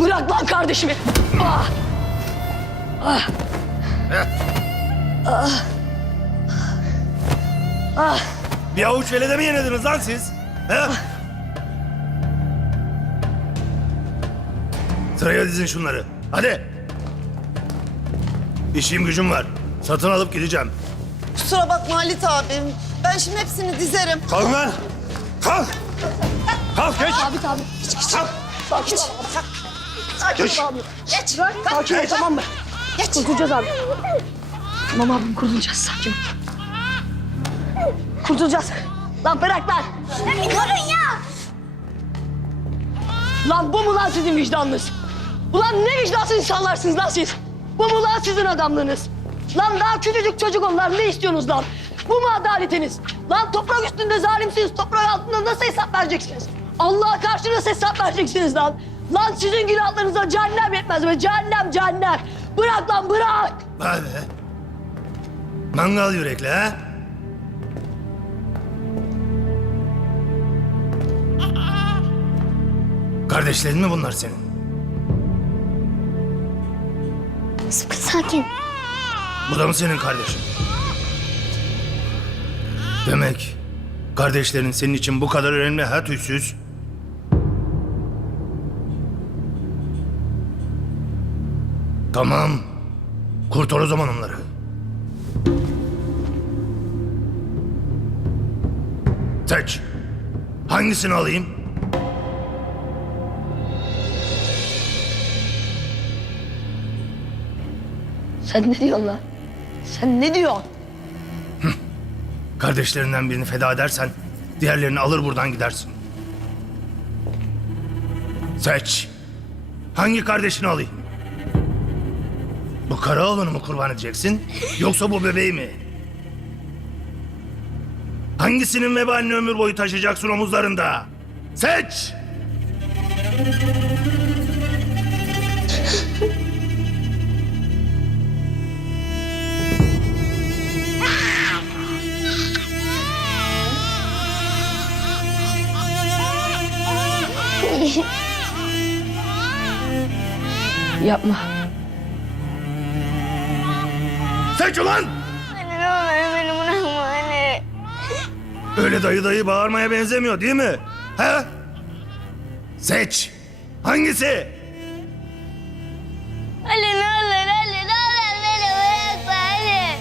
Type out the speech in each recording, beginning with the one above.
Bırak lan kardeşimi. Ah! Bir avuç velede mi yenildiniz lan siz? He? Sıraya dizin şunları. Hadi. İşim gücüm var. Satın alıp gideceğim. Kusura bakma Halit abim. Ben şimdi hepsini dizerim. Kalk lan. Kalk. Kalk geç. Abi abi. Geç geç. Kalk. Sakin ol. Sakin Geç. ol abi. Geç. Sakin ol tamam mı? Geç. Kurtulacağız abi. Tamam abim kurtulacağız sakin ol. Kurtulacağız. Lan bırak lan. Bir durun ya. Lan bu mu lan sizin vicdanınız? Ulan ne vicdansız insanlarsınız lan siz? Bu mu lan sizin adamlığınız? Lan daha küçücük çocuk onlar ne istiyorsunuz lan? Bu mu adaletiniz? Lan toprak üstünde zalimsiniz, toprak altında nasıl hesap vereceksiniz? Allah'a karşı nasıl hesap vereceksiniz lan? Lan sizin günahlarınıza cehennem yetmez mi? Cehennem, cehennem. Bırak lan bırak. Vay be. Mangal yürekli ha? Kardeşlerin mi bunlar senin? Sıkı sakin. Bu da mı senin kardeşin? Demek kardeşlerin senin için bu kadar önemli ha tüysüz? Tamam. Kurtar o zaman onları. Seç. Hangisini alayım? Sen ne diyorsun lan? Sen ne diyorsun? Kardeşlerinden birini feda edersen diğerlerini alır buradan gidersin. Seç. Hangi kardeşini alayım? Bu kara oğlanı mı kurban edeceksin yoksa bu bebeği mi? Hangisinin vebalini ömür boyu taşıyacaksın omuzlarında? Seç! Yapma. Seç ulan! Anne ne beni bırakma anne. Öyle dayı dayı bağırmaya benzemiyor değil mi? He? Seç! Hangisi? Anne ne olur anne ne olur beni bırakma anne.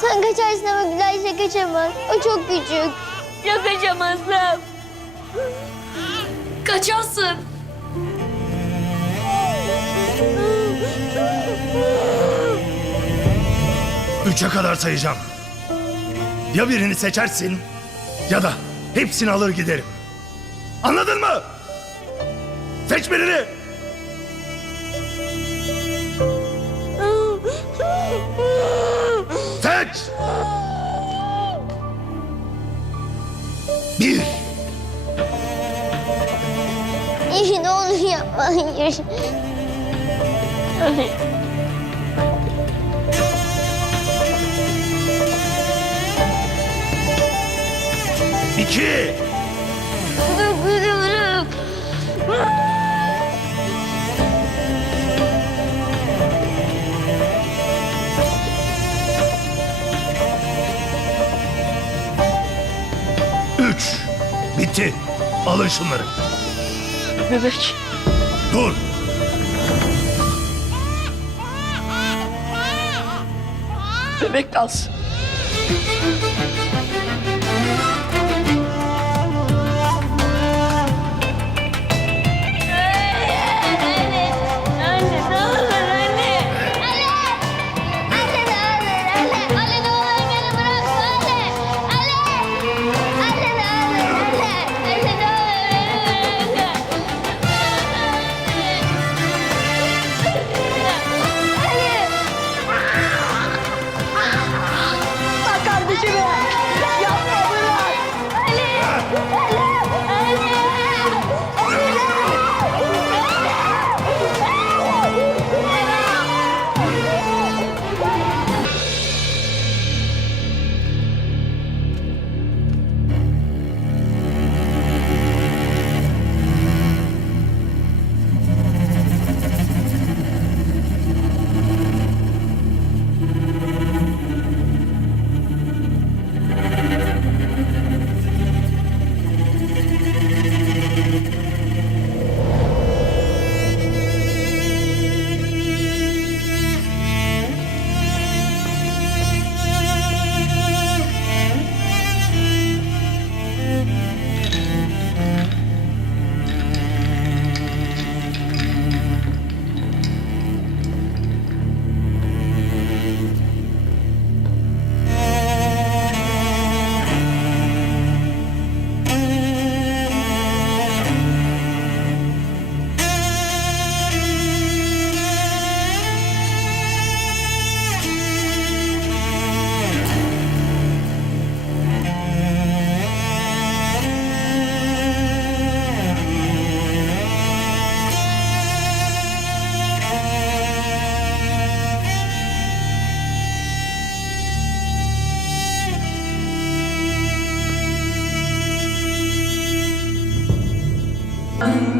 Sen kaçarsın ama Gülayşe kaçamaz. O çok küçük. Ya kaçamazsam? Kaçarsın. Üçe kadar sayacağım. Ya birini seçersin ya da hepsini alır giderim. Anladın mı? Seç birini. Ne olur yapma. İki, bırak. Üç. Bitti. Alın şunları. Bebek. Dur. Bebek kalsın.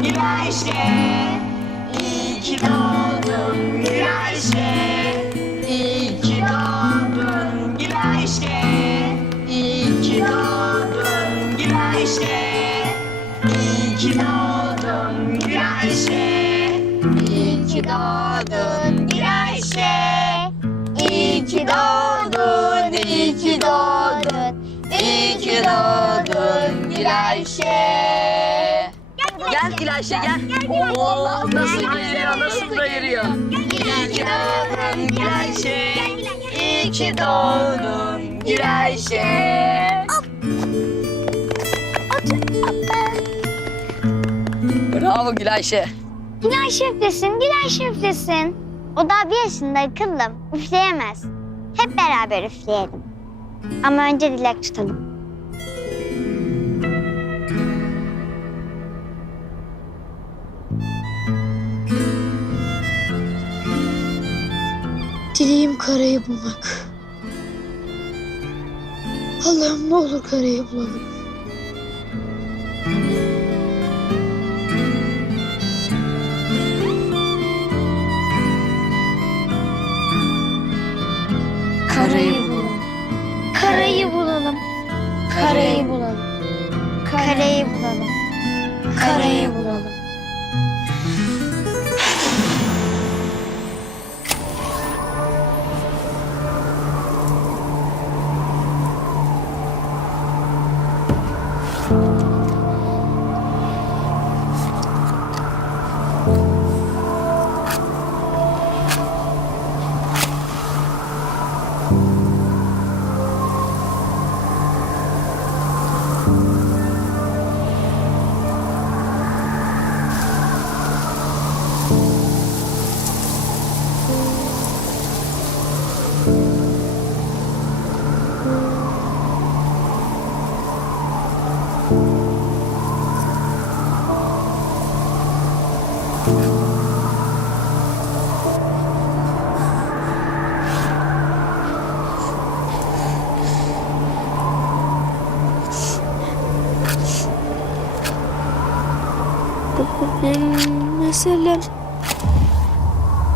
Gülayşe İyi ki doğdun Gülayşe İyi ki doğdun Gülayşe İyi ki doğdun Gülayşe İyi ki doğdun Gülayşe İyi ki doğdun Gülayşe İyi ki doğdun, iyi ki doğdun, iyi ki doğdun Gülayşe. Gel Gülayşe gel. Allah nasıl geliyor nasıl da yürüyor. İyi ki doğdun Gülayşe, iyi ki doğdun Gülayşe. Bravo Gülayşe. Gülayşe üflesin, Gülayşe üflesin. O daha bir yaşında akıllım. Üfleyemez. Hep beraber üfleyelim. Ama önce dilek tutalım. Dileğim karayı bulmak. Allah'ım ne olur karayı bulalım. Karayı bulalım. Karayı bulalım. Karayı bulalım. Karayı bulalım. Karayı bulalım.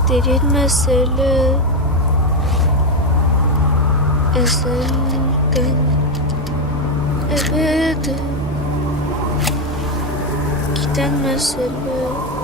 Derin mesele. Ezelden ebede giden mesele.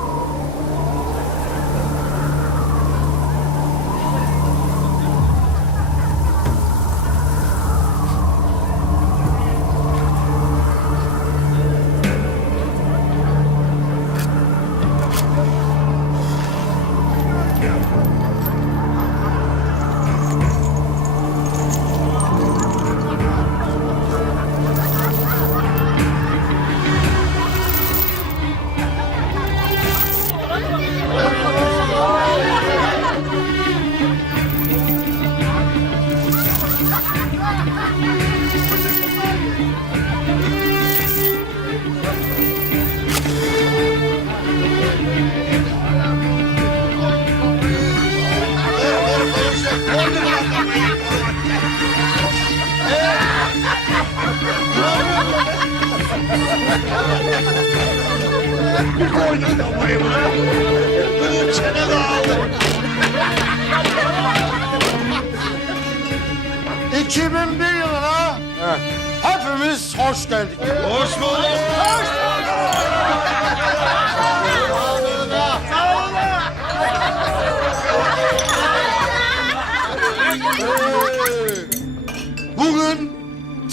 He. 2001 yılına hepimiz hoş geldik. Hoş bulduk. Bugün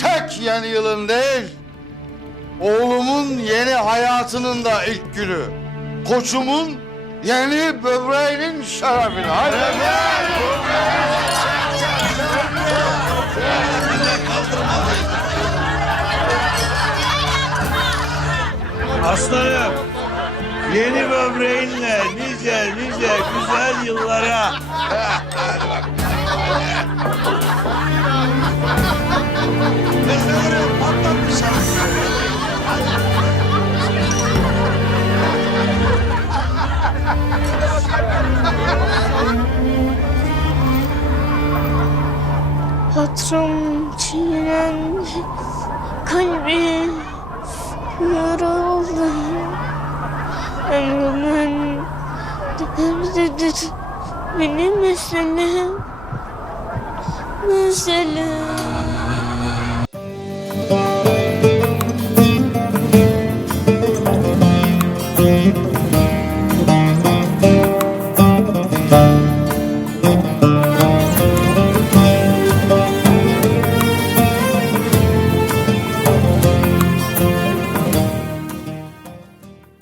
tek yeni yılın değil, oğlumun yeni hayatının da ilk günü. Koçumun yeni böbreğinin şerefine. Hadi. Aslanım, yeni böbreğinle nice nice güzel yıllara. Hatırım çiğnendi, kalbim yaraldı. ömrümün benim meselem meselem